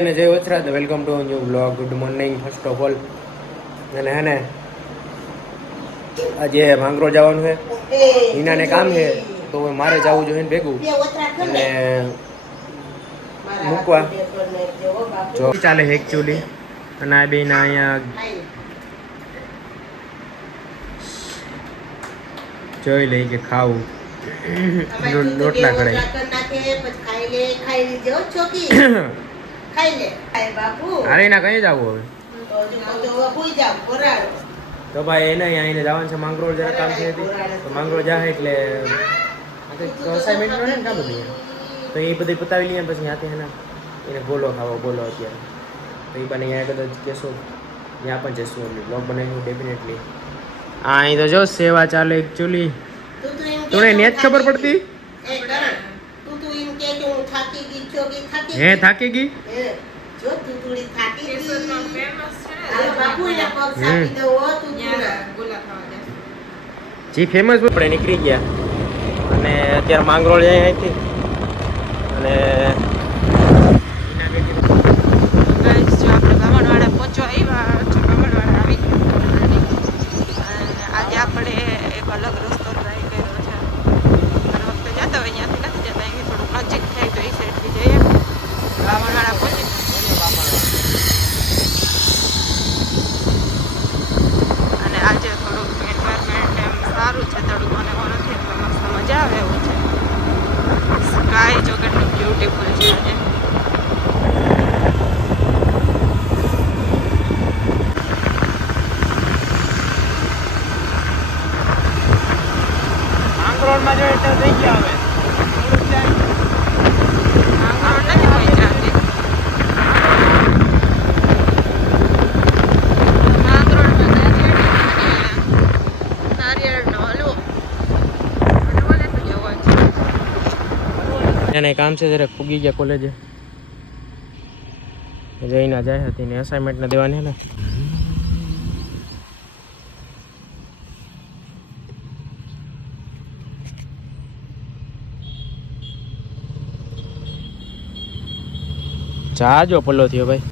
જય Vachraj, welcome to new blog. Good morning first of all. અને હે ને આજે માંગરોળ જવાનું છે, હિનાને કામ છે તો મારે જવું જોઈએ ને ભેગું અને મૂકવા જો ચાલે છે એકચ્યુઅલી. અને આ બેન અહીંયા જોઈ લઈ કે ખાવું લોટલા કઢાઈ અરે ના કઈ જવું હવે તો ભાઈ એને અહીંયા જવાનું છે માંગરોળ, જરા કામ છે તો માંગરોળ જાય એટલે અસાઇનમેન્ટ નો ને કામ બધું તો એ બધું પતાવી લઈએ પછી ત્યાંથી હે એને બોલો ખાવો બોલો અત્યારે તો એ બને અહીંયા કદાચ કહેશો ત્યાં પણ જશું એટલે બ્લોગ બનાવીશું ડેફિનેટલી. હા અહીં તો જો સેવા ચાલે એકચ્યુઅલી. તું ને જ ખબર પડતી હે થાકી ગઈ જી ફેમસ આપણે નીકળી ગયા અને અત્યારે માંગરોળ જાય અહીંથી અને આજે આપણે એક અલગ રસ્તો ટ્રાય કર્યો છે. હર વખતે જતા હોય ત્યાંથી નથી જતા, અહીંથી થોડુંક નજીક થાય તો એ સાઈડથી જઈએ. બામણવાડા પહોંચી અને આજે થોડુંક એન્વાયરમેન્ટ એમ સારું છે, તડકોને એવો નથી એટલે મસ્ત મજા આવે એવું છે. સ્કાય જો કેટલું બ્યુટીફુલ છે આજે. માંગરોળમાં જો એટલે થઈ ગયા હવે એને કામ છે જરા ફૂગી ગયા કોલેજે જઈને જાય હતી ને અસાઇનમેન્ટ ને દેવાની ને જાજો પલ્લો થયો ભાઈ.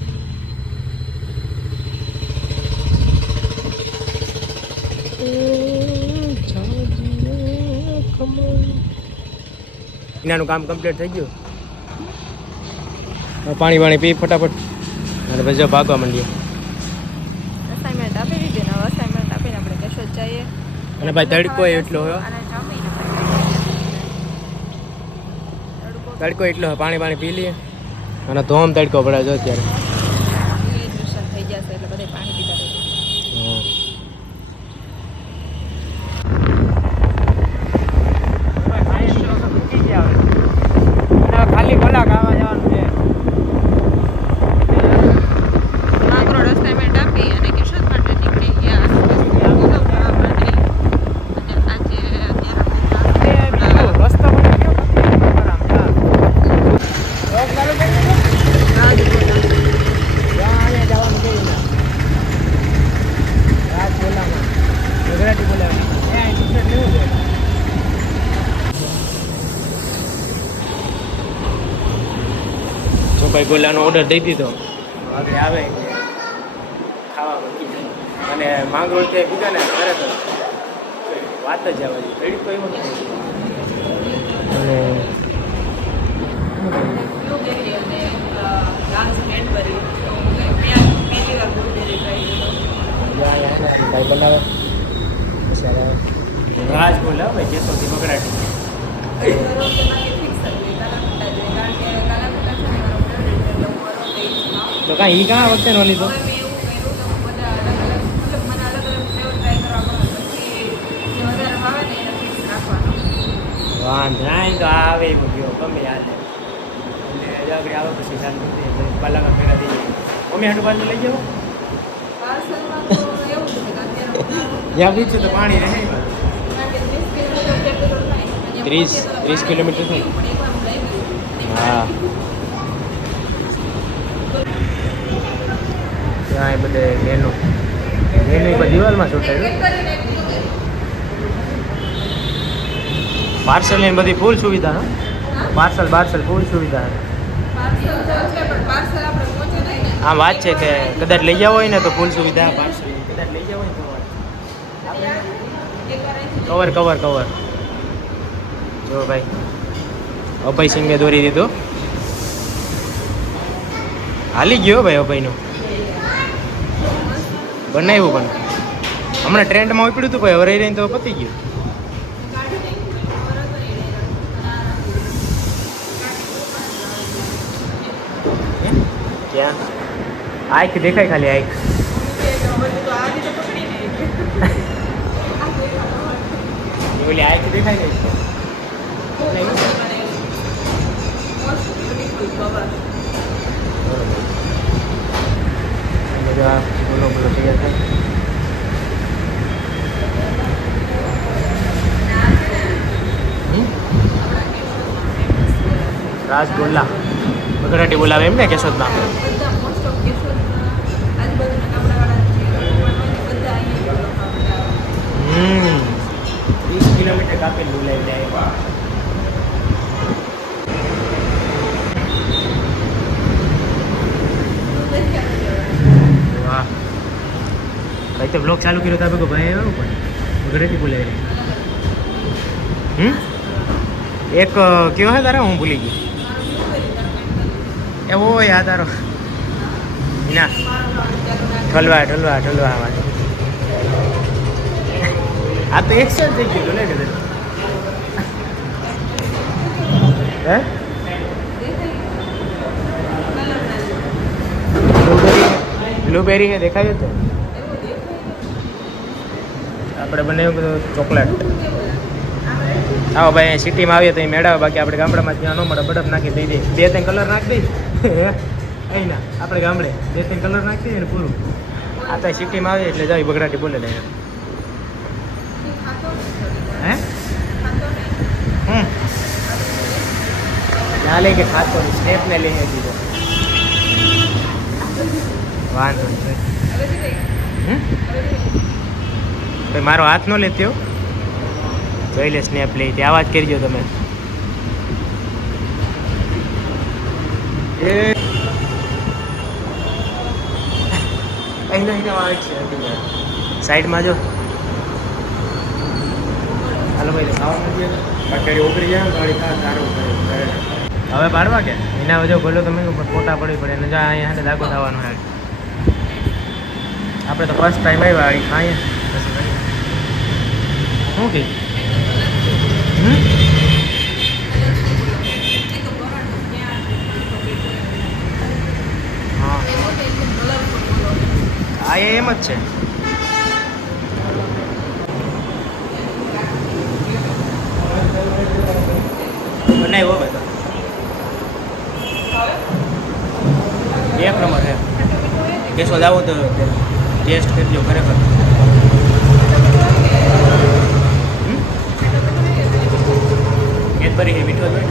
એનાનું કામ કમ્પ્લીટ થઈ ગયું. પાણી વાણી પી ફટાફટ અને પછી ભાગવા માંડીએ. અસાઇનમેન્ટ આપી દીધી ને અસાઇનમેન્ટ આપીને આપણે કેશોદ જઈએ અને ભાઈ તડકો એટલો હોય, તડકો એટલો હોય, પાણી પાણી પી લઈએ અને ધોમ તડકો પડે જો અત્યારે થઈ જશે એટલે બધે પાણી પીતા રહેશે. ખાલી કલાક આવવા જવાનું છે. માંગરોળ અસાઇનમેન્ટ આપી અને કેશોદ માટે નીકળી ગયા અને આજે રસ્તો ભાઈ ગોલાનો ઓર્ડર દઈ દીધો, આગળ આવે ખાવા મૂકી જાય અને માંગરોળ ત્યાં કીધા ને તરત વાત જ આવવા જોઈએ તો એવું નથી. ભાઈ બનાવે રાજ બોલે ભાઈ કેશોથી મગરાટી તો કાંઈ ઘણા વખતે નો લીધો વાંધો ના તો આવે એવું ગયો ગમે યાદ એટલે આગળ આવે પછી ચાલુ કલાક ભેગા થઈ જાય. મમ્મી હાટું પાછું લઈ જાઓ જ્યાં પૂછ્યું તો પાણી રહે 30 કિલોમીટર થાય. હા ત્યાં એ બધે મેનુ દિવાલમાં છૂટાયું પાર્સલ ની બધી ફૂલ સુવિધા. પાર્સલ ફૂલ સુવિધા. પાર્સલ છે પણ પાર્સલ આપણે આ વાત છે કે કદાચ લઈ જાવ હોય ને તો ફૂલ સુવિધા પાર્સલ કદાચ લઈ જાવ હોય તો વાત કવર કવર કવર જો ભાઈ અભય સિંગે દોરી દીધો હાલી ગયો ભાઈ અભયનું બનાવ્યું પણ હમણાં ટ્રેન્ડમાં ઉપડ્યું હતું ભાઈ હવે રહી રહીને તો પતી ગયું ક્યાં આંખ દેખાય ખાલી આંખ ઓલી આંખ દેખાય ગઈ બોલો બોલો તૈયાર થાય રાજગોલા બગડાટી બોલાવે એમ ને કેશોદમાં હમ 30 કિલોમીટર કાપીને બોલાવી જાય વાહ ભાઈ તો બ્લોગ ચાલુ કર્યો તો આપણે ભાઈ આવ્યો પણ બગડાટી બોલાવી એક કયો હે તારા હું ભૂલી ગયો એવો યાદ તારો ના ઠલવા ઠલવા ઠલવા આ તો એક્સચેન્જ થઈ ગયું ને કદાચ હે બ્લુબેરી હે દેખાયું તો આપણે બનાવ્યું ચોકલેટ આવો ભાઈ સિટીમાં આવીએ તો એ મેળાવે બાકી આપણે ગામડામાં ત્યાં ન મળે બરફ નાખી દઈ દઈએ 2-3 કલર નાખી દઈ અહીં ના આપણે ગામડે 2-3 કલર નાખી દઈએ ને પૂરું આ તો સિટીમાં આવીએ એટલે જાય બગડાટી બોલે દે હે ના લે કે ખાતો નહીં સ્નેપને લઈ દીધો વાંધો નહીં ભાઈ મારો હાથ ન લેતી જોઈ લે સ્નેપ લઈ તે આવાજ કરજો તમે એ અહીંનો આવે છે સાઈડમાં જો હાલો ભાઈ ખાવા નથી બાકી ઉભરી જાય ગાડી ખા સારું હવે પાડવા કે એના વજુ બોલો તમે ફોટા પડી પડે ને જા અહીંયા દાગો થવાનો હોય આપણે તો ફર્સ્ટ ટાઈમ આવ્યા ગાડી ખાઈએ શું કે હા એમ જ છે બનાવ્યો બધો એક નંબર છે કેશોદ આવો તો ટેસ્ટ કરજો ખરેખર કેડબરી છે મીઠો હોય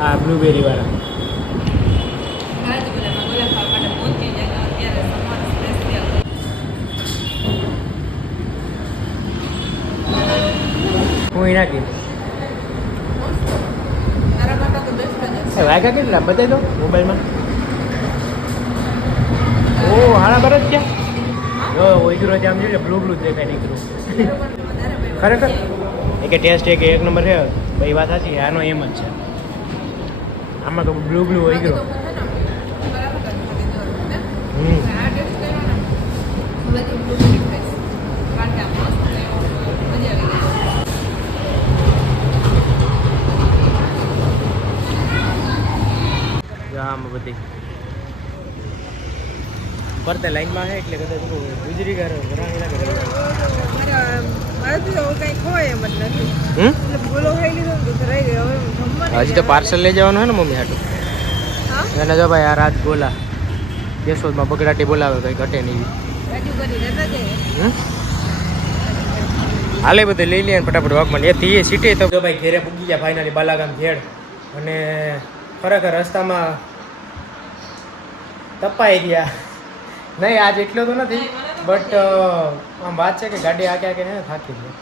હા બ્લુબેરી વાળા હું નાખી વાગ્યા કેટલા બતાવી દો મોબાઈલમાં ઓ હાણા બરસ ક્યાં જો ઓઈગ્રો આમ જોઈએ બ્લુ બ્લુ દેખાય નીકળું ખરેખર એક ટેસ્ટ એક નંબર છે ભાઈ વાત સાચી આનો એમ જ છે આમાં તો બ્લુ બ્લુ હોય ગયો આમાં બધી ફરતે લાઈનમાં છે એટલે કદાચ ગુજરી ઘર ઘરાણી લાગે હજી તો પાર્સલ લઈ જવાનું હોય ને મમ્મી હાટું એને જો ભાઈ આ રાજગોલા યશોદમાં બગડાટી બોલાવે કંઈ ઘટે નહીં. રાજુ કરી રહેતા જાય. હાલે બધે લઈ લઈએ ફટાફટ વાગમાં એથી એ સીટે તો જો ભાઈ ઘેરે પૂગી ગયા ફાઇનલી બાલાગામ ઘેડ. અને ખરેખર રસ્તામાં તપાઈ ગયા નહીં આજ એટલો તો નથી બટ આમ વાત છે કે ગાડી આગે આગે ને થાકી ગયો.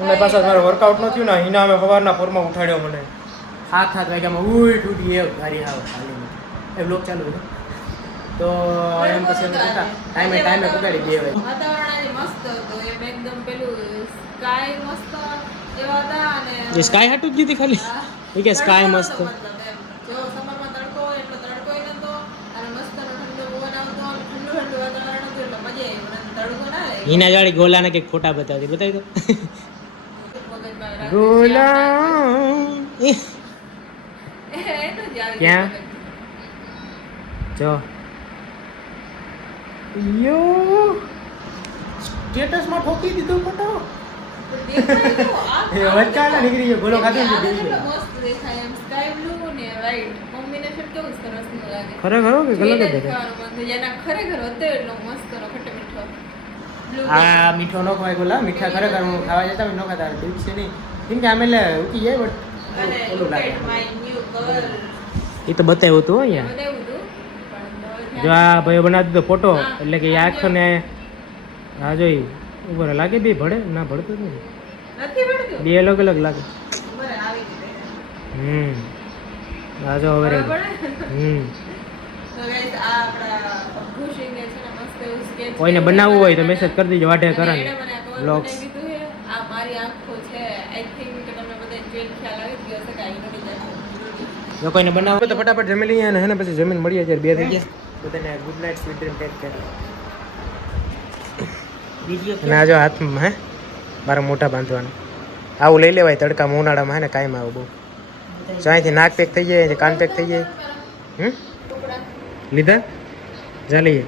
અને પાછા મારે વર્કઆઉટ ન થયું ને હિના અમે સવારના પોરમાં ઉઠાડ્યો મને 7 વાગ્યામાં ઉઠ ઉઠી એ ગાડી આવે ખાલી એ બ્લોક ચાલુ હતો તો એમ પછી અમે ટાઈમે પકડી 2 વાગે. વાતાવરણ આજે મસ્ત હતું એમ એકદમ પેલું સ્કાય મસ્ત એવા હતા અને જે સ્કાય હાટું જ ગીધી ખાલી એ કે સ્કાય મસ્ત જો સવારમાં તડકો હોય એટલો તડકો નતો અને મસ્ત ઠંડો પવન આવતો અને ઠંડુ વાતાવરણ હતું એટલે મજા આવી મને તડકો ના લાગ્યો. હિના જાળી ગોલાને કંઈક ફોટા બતાવી દો મગજમાં રાખી ગોલા એટલું જ આવી ક્યાં? જો યો સ્ટેટસમાં ઠોકી દીધો ફોટો એ વચ્ચાલા નીકળી ગયો ગોલો ખાધો ને બેસી ગયો. મસ્ત દેખાય એમ સ્કાય બ્લુ ને વ્હાઈટ કોમ્બિનેશન કેવું સરસ લાગે. ખરેખર હો કે ગલત જ એને જ દેખાય. ખાવાનું મન થાય. જેના ખરેખર હતો એટલો મસ્ત નો ખટ્ટો મીઠો બ્લુ આ મીઠો નો ખવાય ગોલા મીઠા ખરેખર હું ખાવા જતા ન ખાતા ઠીક છે નહીં કેમ કે આમે લે ઉકી જાય અને બટ ઓલું લાગે માય ન્યુ ગર્લ એ તો બતાવ્યું હતું અહીંયા બતાવ્યું હતું પણ જો આ ભાઈ બનાવી દીધો ફોટો એટલે કે એ આંખ ને આ જોઈ ઉપર લાગે બે ભળે ના ભળતું જ નહીં નથી પડતું બે અલગ અલગ લાગે બરાબર આવી ગયું આ જો હવે બરાબર તો ગાઈસ આ આપડા ખુશીને છે ને મસ્ત એવું સ્કેચ કોઈને બનાવવું હોય તો મેસેજ કરી દેજો વાઢે કરણ બ્લોગ્સ આ મારી આંખો છે આઈ થિંક કે તમને બધા જોઈને ખ્યાલ આવી ગયો હશે કે આ ઇનોડી જાય જો કોઈને બનાવવું હોય તો ફટાફટ જમી લઈએ અને હેને પછી જમીન મળીએ ત્યારે 2 થઈ ગયા બધાને good night sweet dream take care અને આ જો હાથમાં હે મારા મોટા બાંધવાનું આવું લઈ લેવાય તડકામાં ઉનાળામાં હે ને કાયમ આવું બહુ જો અહીંથી નાક પેક થઈ જાય કાન પેક થઈ જાય ટુકડા લીધા જા લઈએ